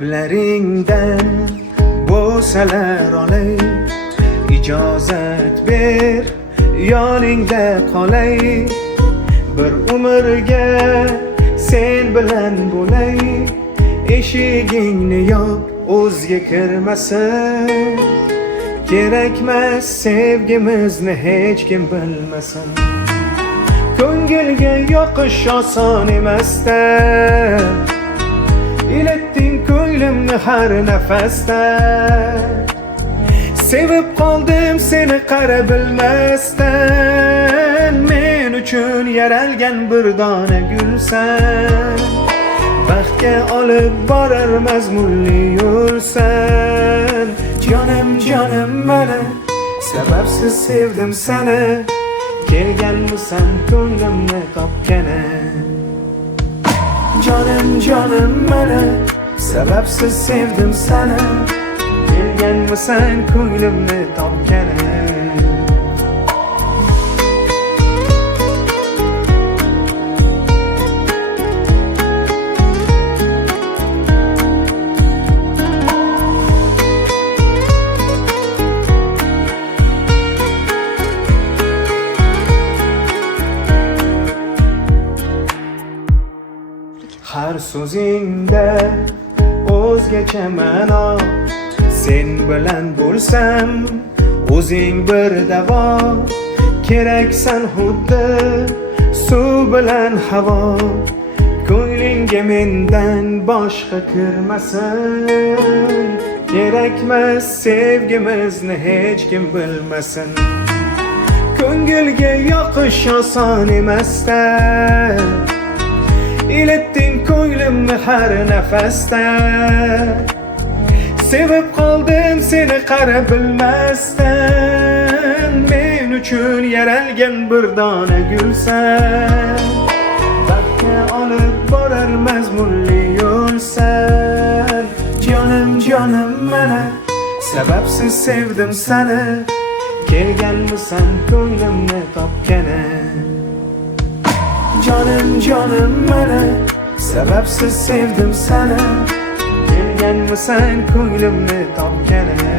lablaringdan bo'salar olay, ijozat ber yoningda qolay, bir umrga sen bilan bo'lay, eshigingni yop o'zga kirmasin, kerakmas sevgimizni hech kim bilmasin. Ko'ngilga yoqish oson emasda, iletding ko'nglimni har nafasda. Sevib qoldim seni qara bilmasdan, men uchun yaralgan bir dona gulsan, baxtga olib borar mazmunli yo'lsan. Jonim jonim meni, sababsiz sevdim seni, kelganmisan ko'nglimni topgani. Jonim jonim meni, sababsiz sevdim seni, kelganmisan ko'nglimni topgani. Har so'zingda o'zgacha ma'no, sen bilan bo'lsam o'zing bir davo, keraksan xuddi suv bilan havo. Ko'nglingga mendan boshqa kirmasin, kerakmas sevgimizni hech kim bilmasin. Ko'ngilga yoqish oson emasda, iletding ko'nglimni har nafasda. Sevib qoldim seni qara bilmasdan, men uchun yaralgan bir dona gulsan, baxtga olib borar mazmunli yo'lsan. Jonim jonim meni, sababsiz sevdim seni, kelganmisan ko'nglimni topgani. Jonim jonim meni, sababsiz sevdim seni, kelganmisan ko'nglimni topgani.